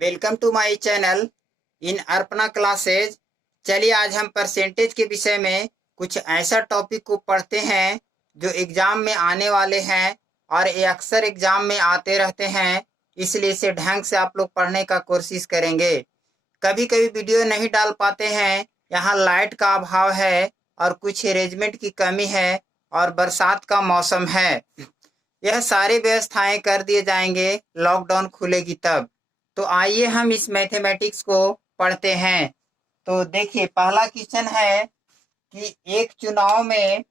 Welcome to my channel in Arpana classes. चलिए आज हम परसेंटेज के विषय में कुछ ऐसा टॉपिक को पढ़ते हैं जो एग्जाम में आने वाले हैं और ये अक्सर एग्जाम में आते रहते हैं, इसलिए इसे ढंग से आप लोग पढ़ने का कोशिश करेंगे। कभी कभी वीडियो नहीं डाल पाते हैं, यहाँ लाइट का अभाव है और कुछ अरेंजमेंट की कमी है और बरसात का मौसम है। यह सारी व्यवस्थाएं कर दिए जाएंगे लॉकडाउन खुलेगी तब। तो आइए हम इस मैथमेटिक्स को पढ़ते हैं। तो देखिए पहला क्वेश्चन है कि एक चुनाव में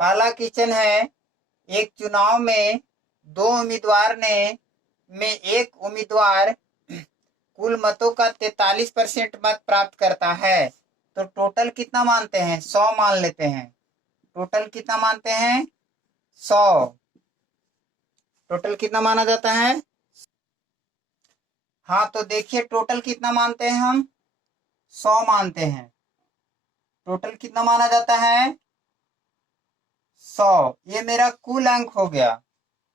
पहला क्वेश्चन है एक चुनाव में दो उम्मीदवार ने में एक उम्मीदवार कुल मतों का 43% मत प्राप्त करता है। तो टोटल कितना मानते हैं? 100 मान लेते हैं। टोटल कितना मानते हैं? 100। टोटल कितना माना जाता है? हाँ, तो देखिए टोटल कितना मानते हैं हम? 100 मानते हैं। टोटल कितना माना जाता है? 100। ये मेरा कुल अंक हो गया।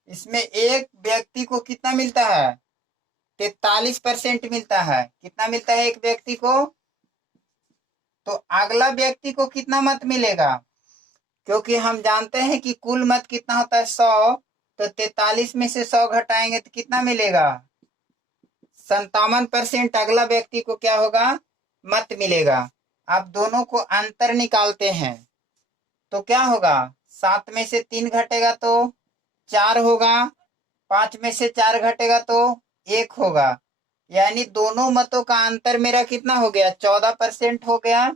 इसमें एक व्यक्ति को कितना मिलता है? 43% मिलता है। कितना मिलता है एक व्यक्ति को? तो अगला व्यक्ति को कितना मत मिलेगा? क्योंकि हम जानते हैं कि कुल मत कितना होता है? 100। तो 43 में से 100 घटाएंगे तो कितना मिलेगा? 57% अगला व्यक्ति को क्या होगा? मत मिलेगा। अब दोनों को अंतर निकालते हैं तो क्या होगा? 7 में से 3 घटेगा तो 4 होगा। 5 में से 4 घटेगा तो 1 होगा। यानी दोनों मतों का अंतर मेरा कितना हो गया? 14% हो गया।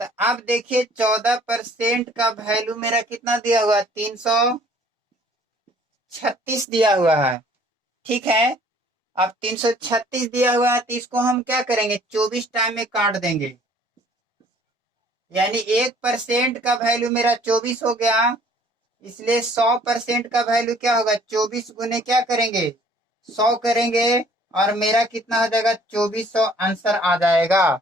तो अब देखिए 14% का वैल्यू मेरा कितना दिया हुआ? 336 दिया हुआ है। ठीक है, अब 336 दिया हुआ है तो इसको हम क्या करेंगे? 24 टाइम में काट देंगे। यानी 1% का वैल्यू मेरा 24 हो गया। इसलिए 100% का वैल्यू क्या होगा? 24 गुने क्या करेंगे? 100 करेंगे और मेरा कितना हो जाएगा? 2400 आंसर आ जाएगा।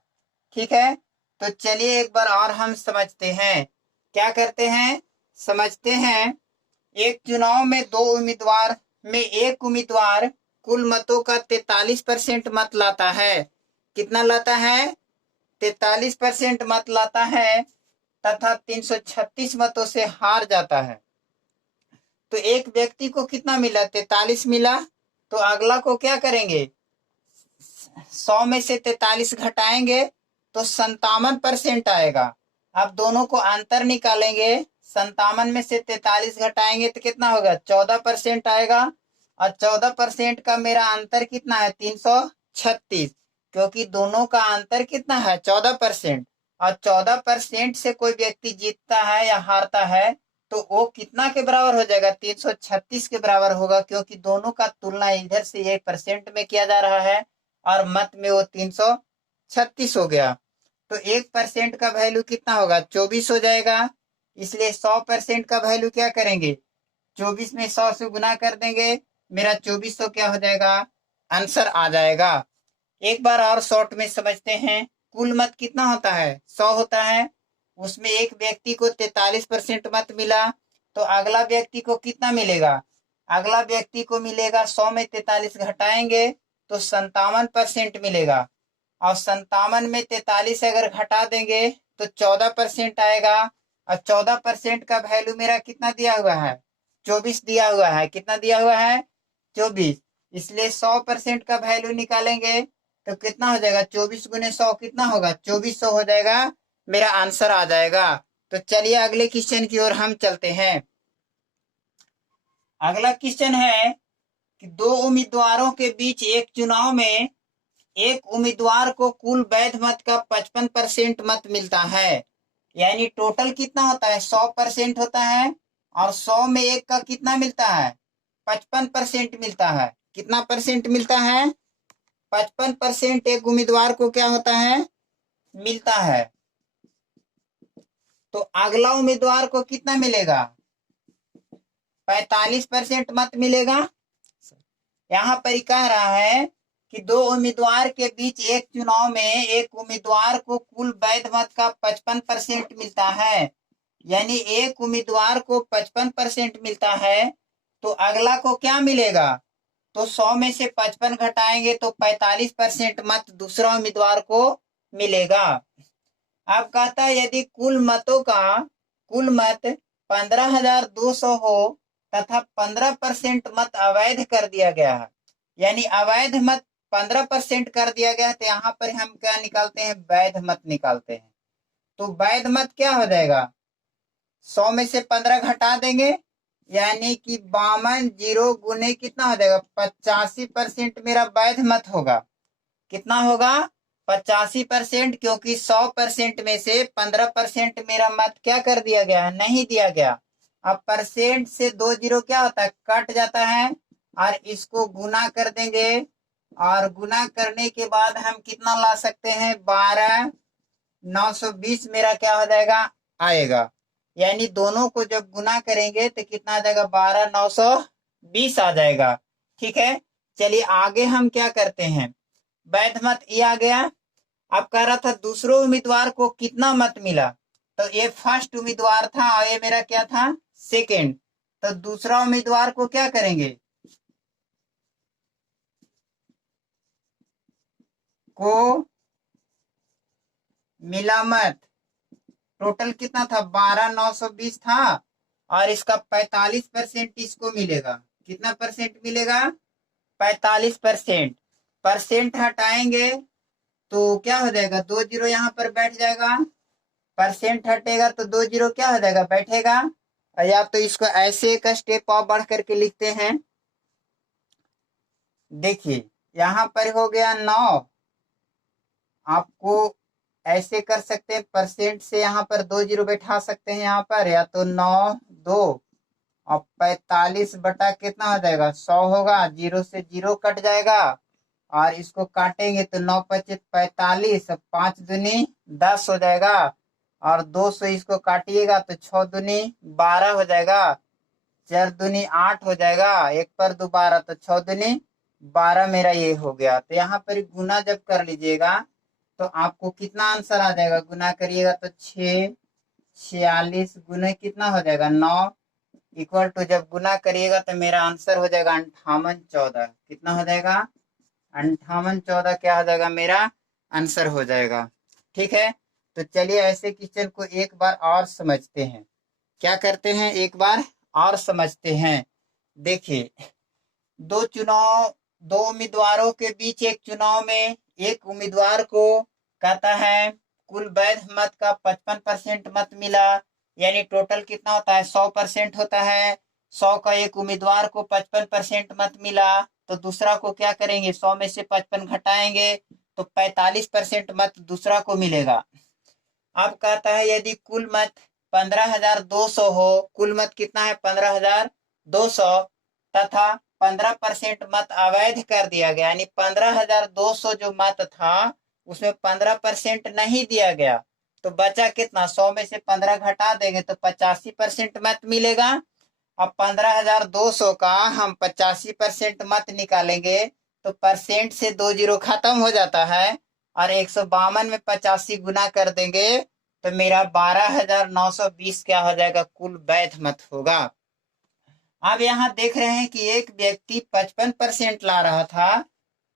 ठीक है, तो चलिए एक बार और हम समझते हैं। क्या करते हैं? समझते हैं। एक चुनाव में दो उम्मीदवार में एक उम्मीदवार कुल मतों का 43% मत लाता है। कितना लाता है? 43% मत लाता है तथा 336 मतों से हार जाता है। तो एक व्यक्ति को कितना मिला? 43 मिला। तो अगला को क्या करेंगे? 100 में से 43 घटाएंगे तो 57% आएगा। अब दोनों को अंतर निकालेंगे। 57 में से 43 घटाएंगे तो कितना होगा? 14% आएगा। और 14% का मेरा अंतर कितना है? 336। क्योंकि दोनों का अंतर कितना है? 14%। और 14% से कोई व्यक्ति जीतता है या हारता है तो वो कितना के बराबर हो जाएगा? 336 के बराबर होगा, क्योंकि दोनों का तुलना इधर से ये परसेंट में किया जा रहा है और मत में वो 336 हो गया। तो 1% का वैल्यू कितना होगा? 24 हो जाएगा। इसलिए 100% का वैल्यू क्या करेंगे? 24 में 100 से गुना कर देंगे, मेरा 2400 क्या हो जाएगा? आंसर आ जाएगा। एक बार और शॉर्ट में समझते हैं। कुल मत कितना होता है? 100 होता है। उसमें एक व्यक्ति को 43% मत मिला तो अगला व्यक्ति को कितना मिलेगा? अगला व्यक्ति को मिलेगा 100 में 43 घटाएंगे तो 57% मिलेगा। और 57 में 43 अगर घटा देंगे तो 14% आएगा। और 14% का वैल्यू मेरा कितना दिया हुआ है? 24 दिया हुआ है। कितना दिया हुआ है? 24। इसलिए 100% का वैल्यू निकालेंगे तो कितना हो जाएगा? 24 गुने 100 कितना होगा? 2400 हो जाएगा। मेरा आंसर आ जाएगा। तो चलिए अगले क्वेश्चन की ओर हम चलते हैं। अगला क्वेश्चन है कि दो उम्मीदवारों के बीच एक चुनाव में एक उम्मीदवार को कुल वैध मत का 55% मत मिलता है। यानी टोटल कितना होता है? 100% होता है। और 100 में एक का कितना मिलता है? 55% मिलता है। कितना परसेंट मिलता है? 55% एक उम्मीदवार को क्या होता है? मिलता है। तो अगला उम्मीदवार को कितना मिलेगा? 45% मत मिलेगा। यहाँ पर कह रहा है कि दो उम्मीदवार के बीच एक चुनाव में एक उम्मीदवार को कुल वैध मत का 55% मिलता है। यानी एक उम्मीदवार को 55% मिलता है तो अगला को क्या मिलेगा? तो 100 में से 55 घटाएंगे तो 45% मत दूसरा उम्मीदवार को मिलेगा। अब कहता है यदि कुल मत 15,200 हो तथा 15% मत अवैध कर दिया गया है, यानी अवैध मत 15% कर दिया गया है, तो यहाँ पर हम क्या निकालते हैं, वैध मत निकालते हैं। तो वैध मत क्या हो जाएगा, 100 में से 15 घटा देंगे, यानी कि 52 जीरो गुने कितना हो जाएगा, 85% मेरा वैध मत होगा। कितना होगा, 85%, क्योंकि 100% में से 15% मेरा मत क्या कर दिया गया है, नहीं दिया गया। अब परसेंट से 2 जीरो क्या होता है, कट जाता है, और इसको गुना कर देंगे, और गुना करने के बाद हम कितना ला सकते हैं, 12,920 मेरा क्या हो जाएगा, आएगा। यानी दोनों को जब गुना करेंगे तो कितना आ जाएगा, 12,920 आ जाएगा। ठीक है, चलिए आगे हम क्या करते हैं, वैध मत ये आ गया। अब कह रहा था दूसरे उम्मीदवार को कितना मत मिला, तो ये फर्स्ट उम्मीदवार था और ये मेरा क्या था, सेकंड। तो दूसरा उम्मीदवार को क्या करेंगे, को मिला मत। टोटल कितना था, 12,920 था, और इसका 45% इसको मिलेगा। कितना परसेंट मिलेगा, 45%। परसेंट हटाएंगे तो क्या हो जाएगा, 2 जीरो यहाँ पर बैठ जाएगा, परसेंट हटेगा तो 2 जीरो क्या हो जाएगा, बैठेगा। या तो इसको ऐसे एक स्टेप और बढ़ करके लिखते हैं। देखिए यहाँ पर हो गया 9, आपको ऐसे कर सकते हैं, परसेंट से यहाँ पर 2 जीरो बैठा सकते हैं यहाँ पर, या तो 9 2 और 45 बटा कितना हो जाएगा, 100 होगा, जीरो से जीरो कट जाएगा, और इसको काटेंगे तो 9 पचे 45, 5 दूनी 10 हो जाएगा, और 200 इसको काटिएगा तो 6 दूनी 12 हो जाएगा, 4 दूनी 8 हो जाएगा, एक पर दोबारा तो 6 दूनी 12 मेरा ये हो गया। तो यहाँ पर गुना जब कर लीजिएगा तो आपको कितना आंसर आ जाएगा, गुना करिएगा तो 6 46 गुने कितना हो जाएगा, 9 इक्वल टू, जब गुना करिएगा तो मेरा आंसर हो जाएगा 5814। कितना हो जाएगा, 5814 क्या हो जाएगा, मेरा आंसर हो जाएगा। ठीक है, तो चलिए ऐसे क्वेश्चन को एक बार और समझते हैं। क्या करते हैं, एक बार और समझते हैं। देखिए दो उम्मीदवारों के बीच एक चुनाव में एक उम्मीदवार को कहता है कुल वैध मत का 55% मत मिला, यानी टोटल कितना होता है, 100% होता है। 100 का एक उम्मीदवार को 55% मत मिला, तो दूसरा को क्या करेंगे, 100 में से 55 घटाएंगे तो 45% मत दूसरा को मिलेगा। अब कहता है यदि कुल मत 15,200 हो, कुल मत कितना है, 15,200, तथा 15% मत अवैध कर दिया गया, यानी 15,200 जो मत था उसमें 15% नहीं दिया गया, तो बचा कितना, 100 में से 15 घटा देंगे तो 85% मत मिलेगा। अब 15,200 का हम 85% मत निकालेंगे तो परसेंट से 2 जीरो खत्म हो जाता है, और 152 में 85 गुना कर देंगे तो मेरा 12,920 क्या हो जाएगा, कुल वैध मत होगा। अब यहाँ देख रहे हैं कि एक व्यक्ति 55% ला रहा था,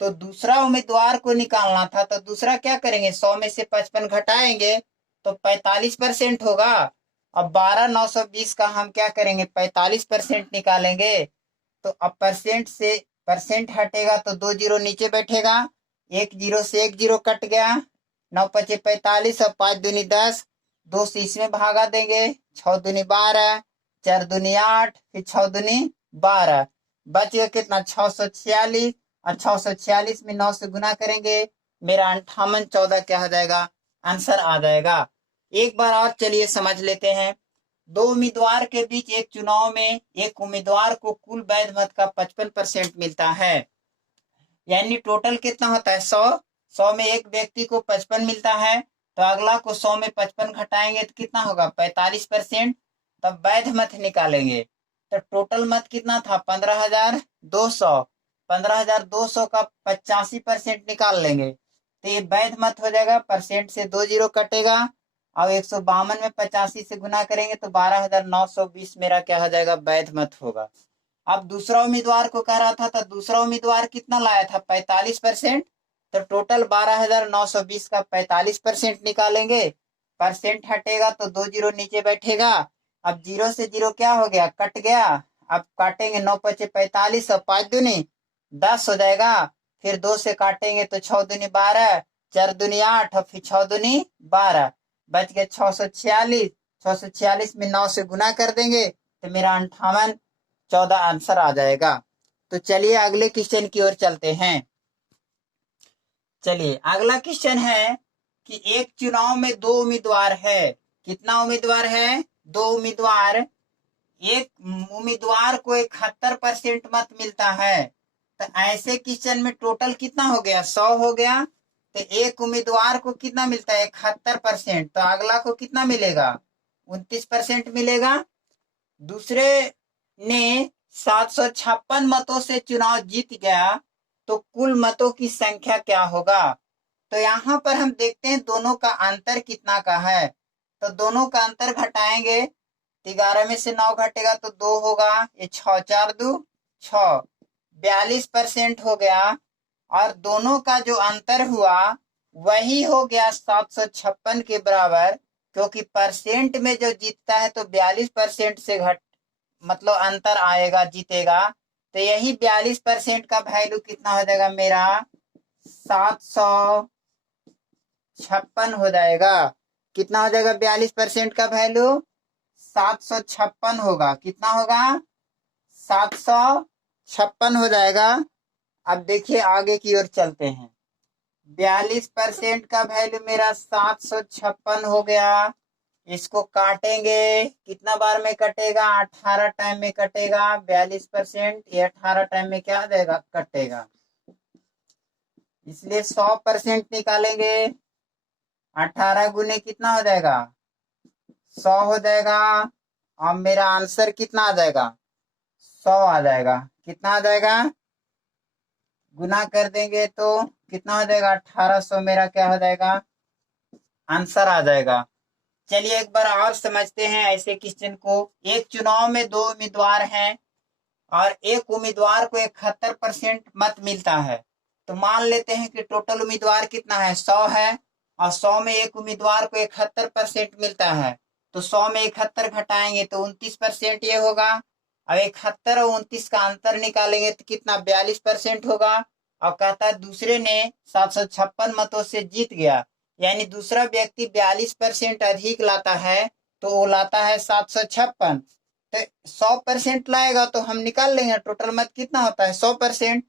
तो दूसरा उम्मीदवार को निकालना था, तो दूसरा क्या करेंगे, 100 में से 55 घटाएंगे तो 45% होगा। अब 12,920 का हम क्या करेंगे, 45% निकालेंगे, तो अब परसेंट से परसेंट हटेगा तो 2 जीरो नीचे बैठेगा, एक जीरो से एक जीरो कट गया, 9 पचे 45 और 5 दूनी 10, 2 से इसमें भागा देंगे, 6 दूनी 12, 4 दूनी 8, फिर 6 दूनी 12, बच गया कितना, 646, और 646 में 9 से गुना करेंगे, मेरा 5814 क्या हो जाएगा, आंसर आ जाएगा। एक बार और चलिए समझ लेते हैं। दो उम्मीदवार के बीच एक चुनाव में एक उम्मीदवार को कुल वैध मत का 55% मिलता है, यानी टोटल कितना होता है, 100। 100 में एक व्यक्ति को 55 मिलता है, तो अगला को 100 में 55 घटाएंगे तो कितना होगा, 45%। तब वैध मत निकालेंगे, तो टोटल मत कितना था, 15,200। 15,200 का 85% निकाल लेंगे तो ये वैध मत हो जाएगा, परसेंट से 2 जीरो कटेगा, और 152 में 85 से गुना करेंगे तो 12,920 मेरा क्या हो जाएगा, वैध मत होगा। अब दूसरा उम्मीदवार को कह रहा था, तो दूसरा उम्मीदवार कितना लाया था, 45%। तो टोटल 12,920 का 45% निकालेंगे। परसेंट हटेगा तो 2 जीरो नीचे बैठेगा। अब जीरो से जीरो क्या हो गया, कट गया। अब काटेंगे, 9 पचे 45 और 5 दूनी 10 हो जाएगा। फिर 2 से काटेंगे तो 6 दूनी 12, 4 दूनी 8 और फिर 6 दूनी 12, बच गए 646। 646 में 9 से गुना कर देंगे तो मेरा 58, 14 आंसर आ जाएगा। तो चलिए अगले क्वेश्चन की ओर चलते हैं। चलिए अगला क्वेश्चन है कि एक चुनाव में 2 उम्मीदवार है। कितना उम्मीदवार है, 2 उम्मीदवार। एक उम्मीदवार को 71% मत मिलता है। तो ऐसे क्वेश्चन में टोटल कितना हो गया, 100 हो गया। तो एक उम्मीदवार को कितना मिलता है, 71%। तो अगला को कितना मिलेगा, 29% मिलेगा। दूसरे ने 756 मतों से चुनाव जीत गया, तो कुल मतों की संख्या क्या होगा। तो यहाँ पर हम देखते हैं दोनों का अंतर कितना का है। तो दोनों का अंतर घटाएंगे, 11 में से 9 घटेगा तो 2 होगा, ये 6 4 2 6, 42% हो गया। और दोनों का जो अंतर हुआ वही हो गया 756 के बराबर, क्योंकि परसेंट में जो जीतता है तो 42% से घट मतलब अंतर आएगा, जीतेगा। तो यही 42% का वैल्यू कितना हो जाएगा मेरा, 756 हो जाएगा। कितना हो जाएगा 42% का वैल्यू, 756 होगा। कितना होगा, 756 हो जाएगा। अब देखिए आगे की ओर चलते हैं। 42% का वैल्यू मेरा 756 हो गया। इसको काटेंगे, कितना बार में कटेगा, 18 टाइम में कटेगा। 42% ये 18 टाइम में क्या आ जाएगा, कटेगा। इसलिए 100% निकालेंगे। 18 गुने कितना हो जाएगा, 100 हो जाएगा। अब मेरा आंसर कितना आ जाएगा, 100 आ जाएगा। कितना आ जाएगा, गुना कर देंगे तो कितना हो जाएगा, 1800 मेरा क्या हो जाएगा, आंसर आ जाएगा। चलिए एक बार और समझते हैं ऐसे क्वेश्चन को। एक चुनाव में 2 उम्मीदवार हैं और एक उम्मीदवार को 71% मत मिलता है। तो मान लेते हैं कि टोटल उम्मीदवार कितना है, 100 है। और 100 में एक उम्मीदवार को 71% मिलता है। तो 100 में 71 घटाएंगे तो 29% ये होगा। अब 71 और 29 का अंतर निकालेंगे तो कितना, 42% होगा। और कहता है दूसरे ने 756 मतों से जीत गया, यानी दूसरा व्यक्ति 42% अधिक लाता है, तो वो लाता है 756। तो 100% लाएगा तो हम निकाल लेंगे टोटल मत कितना होता है, 100%।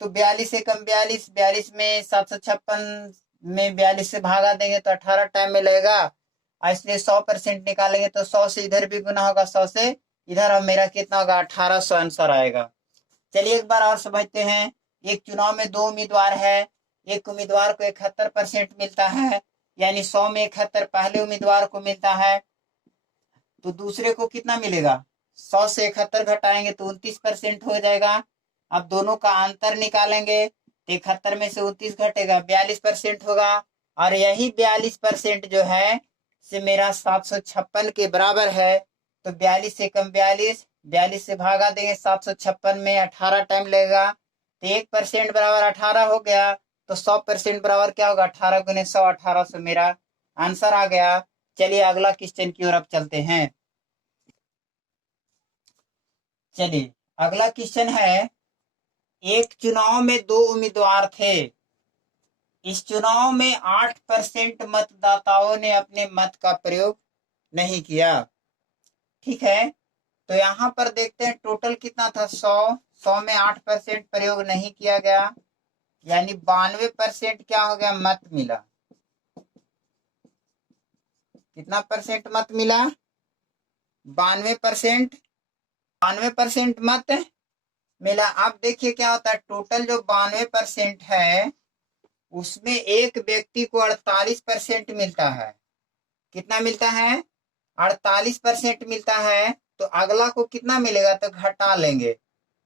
तो 42 से कम 42, 42 में 756 में 42 से भागा देंगे तो 18 टाइम में लगेगा। इसलिए 100% निकालेंगे तो 100 से इधर भी गुना होगा, 100 से इधर। अब मेरा कितना होगा, 1800 आंसर आएगा। चलिए एक बार और समझते हैं। एक चुनाव में 2 उम्मीदवार है। एक उम्मीदवार को 71% मिलता है, यानी 100 में 71 पहले उम्मीदवार को मिलता है। तो दूसरे को कितना मिलेगा, 100 से 71 घटाएंगे तो 29% हो जाएगा। अब दोनों का अंतर निकालेंगे, 71 में से 29 घटेगा, 42% होगा। और यही 42% जो है से मेरा 756 के बराबर है। तो 42 से कम 42, 42 से भागा देंगे 756 में, 18 टाइम लगेगा। तो 1% बराबर 18 हो गया। तो 100% बराबर क्या होगा, 18 गुने 100, 1800 मेरा आंसर आ गया। चलिए अगला क्वेश्चन की ओर अब चलते हैं। चलिए अगला क्वेश्चन है, एक चुनाव में 2 उम्मीदवार थे। इस चुनाव में 8% मतदाताओं ने अपने मत का प्रयोग नहीं किया। ठीक है, तो यहाँ पर देखते हैं टोटल कितना था, 100 में 8% प्रयोग नहीं किया गया, यानी 92% क्या हो गया, मत मिला। कितना परसेंट मत मिला, 92%। 92% मत मिला। अब देखिए क्या होता है, टोटल जो 92% है उसमें एक व्यक्ति को 48% मिलता है। कितना मिलता है, 48% मिलता है। तो अगला को कितना मिलेगा, तो घटा लेंगे।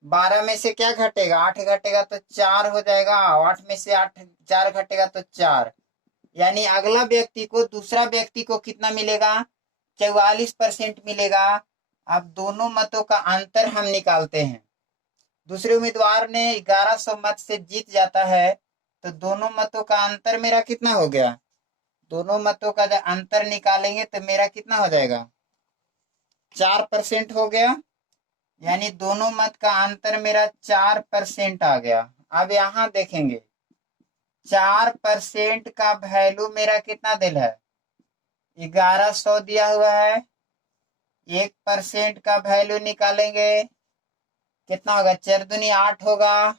12 में से क्या घटेगा, 8 घटेगा तो 4 हो जाएगा। 8 में से 8 4 घटेगा तो 4, यानी अगला व्यक्ति को, दूसरा व्यक्ति को कितना मिलेगा, 44% मिलेगा। अब दोनों मतों का अंतर हम निकालते हैं। दूसरे उम्मीदवार ने 1100 मत से जीत जाता है, तो दोनों मतों का अंतर मेरा कितना हो गया? दोनों मतों का जब अंतर निकालेंगे तो मेरा कितना हो जाएगा? 4% हो गया। यानी दोनों मत का अंतर मेरा 4% आ गया। अब यहां देखेंगे 4% का वैल्यू मेरा कितना दिल है? 1100 दिया हुआ है। 1% का वैल्यू निकालेंगे, कितना होगा? 4 दूनी 8 होगा,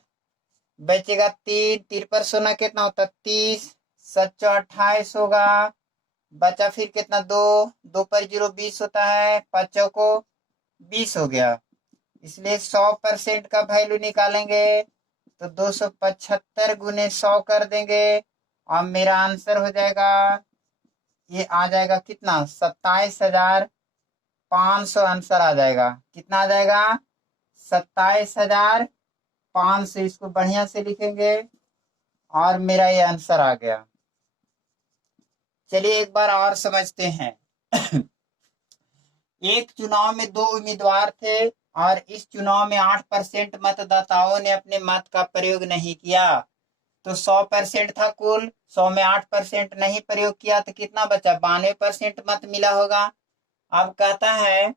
बचेगा 3, 3 पर सोना कितना होता है? 30, 7 28 होगा, बचा फिर कितना? 2, 2 पर 0 20 होता है, 5 को 20 हो गया। इसलिए 100% का वैल्यू निकालेंगे तो 275 गुने 100 कर देंगे और मेरा आंसर हो जाएगा, ये आ जाएगा कितना? 27,500 आंसर आ जाएगा। कितना आ जाएगा? 27,500। इसको बढ़िया से लिखेंगे और मेरा ये आंसर आ गया। चलिए एक बार और समझते हैं। एक चुनाव में 2 उम्मीदवार थे और इस चुनाव में 8% मतदाताओं ने अपने मत का प्रयोग नहीं किया। तो 100% था कुल, 100 में 8% नहीं प्रयोग किया तो कितना बचा? 92% मत मिला होगा। अब कहता है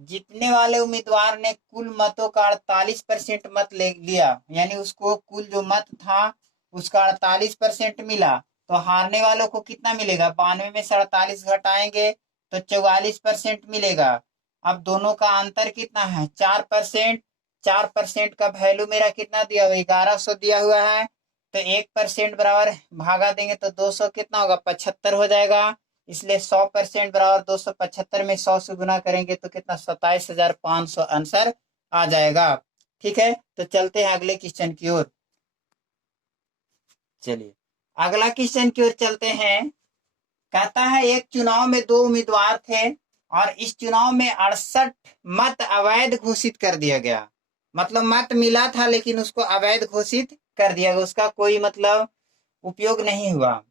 जीतने वाले उम्मीदवार ने कुल मतों का 48% मत ले लिया, यानी उसको कुल जो मत था उसका 48% मिला। तो हारने वालों को कितना मिलेगा? 92 में से 48 घटाएंगे तो 44% मिलेगा। अब दोनों का अंतर कितना है? 4%। 4% का वैल्यू मेरा कितना दिया हुआ? 1100 दिया हुआ है। तो 1% बराबर भागा देंगे तो 200 कितना होगा? 75 हो जाएगा। इसलिए 100% बराबर 275 में 100 से गुना करेंगे तो कितना? 27,500 आंसर आ जाएगा। ठीक है, तो चलते हैं अगले क्वेश्चन की ओर। चलिए अगला क्वेश्चन की ओर चलते हैं। कहता है एक चुनाव में 2 उम्मीदवार थे और इस चुनाव में 68 मत अवैध घोषित कर दिया गया। मतलब मत मिला था लेकिन उसको अवैध घोषित कर दिया गया, उसका कोई मतलब उपयोग नहीं हुआ।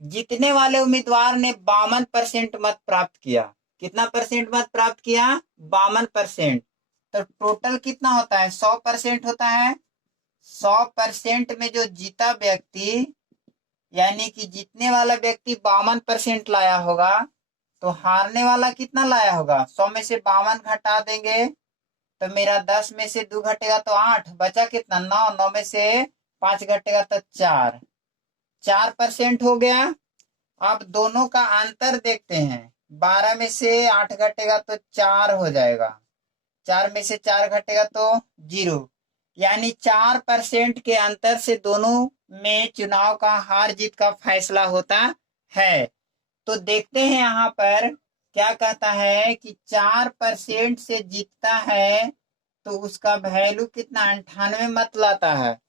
जीतने वाले उम्मीदवार ने 52% मत प्राप्त किया। कितना परसेंट मत प्राप्त किया? 52%। तो टोटल कितना होता है? 100% होता है। 100% में जो जीता व्यक्ति, यानी कि जीतने वाला व्यक्ति 52% लाया होगा, तो हारने वाला कितना लाया होगा? 100 में से 52 घटा देंगे तो मेरा 10 में से 2 घटेगा तो 8, बचा कितना? 9, 9 में से 5 घटेगा तो 4, 4% हो गया। अब दोनों का अंतर देखते हैं। 12 में से 8 घटेगा तो 4 हो जाएगा, 4 में से 4 घटेगा तो 0। यानी 4% के अंतर से दोनों में चुनाव का हार जीत का फैसला होता है। तो देखते हैं यहाँ पर क्या कहता है कि 4% से जीतता है तो उसका वैल्यू कितना? 98 मत लाता है।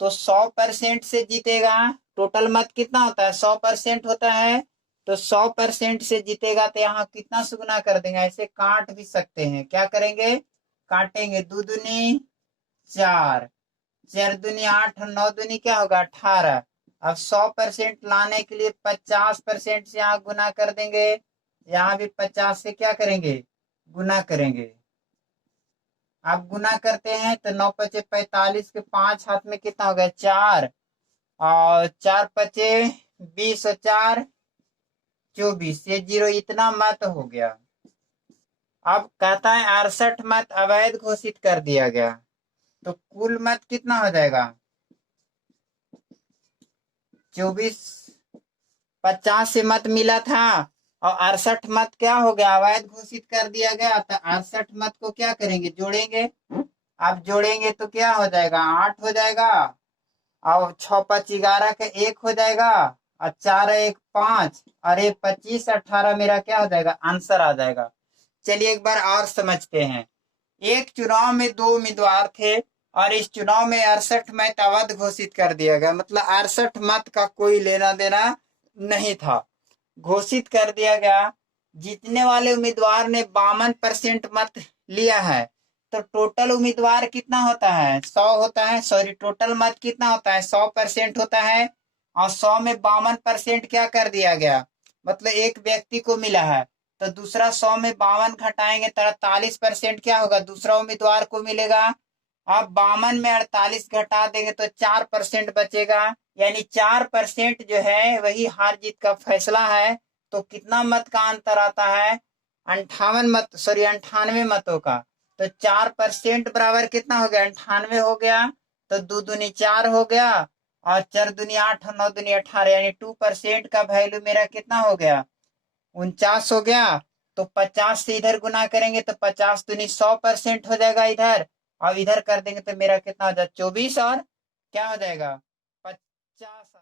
तो 100% से जीतेगा, टोटल मत कितना होता है? 100% होता है। तो 100% से जीतेगा तो यहाँ कितना से गुना कर देंगे? ऐसे काट भी सकते हैं। क्या करेंगे? काटेंगे। 2 दूनी 4, 4 दूनी 8, 9 दूनी क्या होगा? 18। अब 100% लाने के लिए 50% से यहाँ गुना कर देंगे, यहाँ भी 50 से क्या करेंगे? गुना करेंगे। आप गुना करते हैं तो 9 पचे 45 के 5 हाथ में कितना हो गया? 4 और 4 पचे 20 और 4 24, ये 0 इतना मत हो गया। अब कहता है 68 मत अवैध घोषित कर दिया गया, तो कुल मत कितना हो जाएगा? 24। 50 से मत मिला था और 68 मत क्या हो गया? अवैध घोषित कर दिया गया। तो 68 मत को क्या करेंगे? जोड़ेंगे। अब जोड़ेंगे तो क्या हो जाएगा? 8 हो जाएगा और 6 5 11 का 1 हो जाएगा और 4 1 5 और 1 25 18 मेरा क्या हो जाएगा? आंसर आ जाएगा। चलिए एक बार और समझते हैं। एक चुनाव में 2 उम्मीदवार थे और इस चुनाव में 68 मत अवैध घोषित कर दिया गया। मतलब 68 मत का कोई लेना देना नहीं था, घोषित कर दिया गया। जीतने वाले उम्मीदवार ने 52% मत लिया है। तो टोटल उम्मीदवार कितना होता है? 100 होता है। सॉरी, टोटल मत कितना होता है? 100% होता है। और 100 में 52% क्या कर दिया गया? मतलब एक व्यक्ति को मिला है। तो दूसरा 100 में 52 घटाएंगे तो 43% क्या होगा? दूसरा उम्मीदवार को मिलेगा। अब 52 में 48 घटा देंगे तो 4% बचेगा, यानी 4% जो है वही हार जीत का फैसला है। तो कितना मत का अंतर आता है? 98 मतों का। तो 4% बराबर कितना हो गया? 98 हो गया। तो 2 दूनी 4 हो गया, और 4 दूनी 8 और 9 दूनी 18, यानी 2% का वैल्यू मेरा कितना हो गया? 49 हो गया। तो 50 से इधर गुना करेंगे तो 50 दूनी 100% हो जाएगा इधर, और इधर कर देंगे तो मेरा कितना हो जाएगा? 24, और क्या हो जाएगा? 50।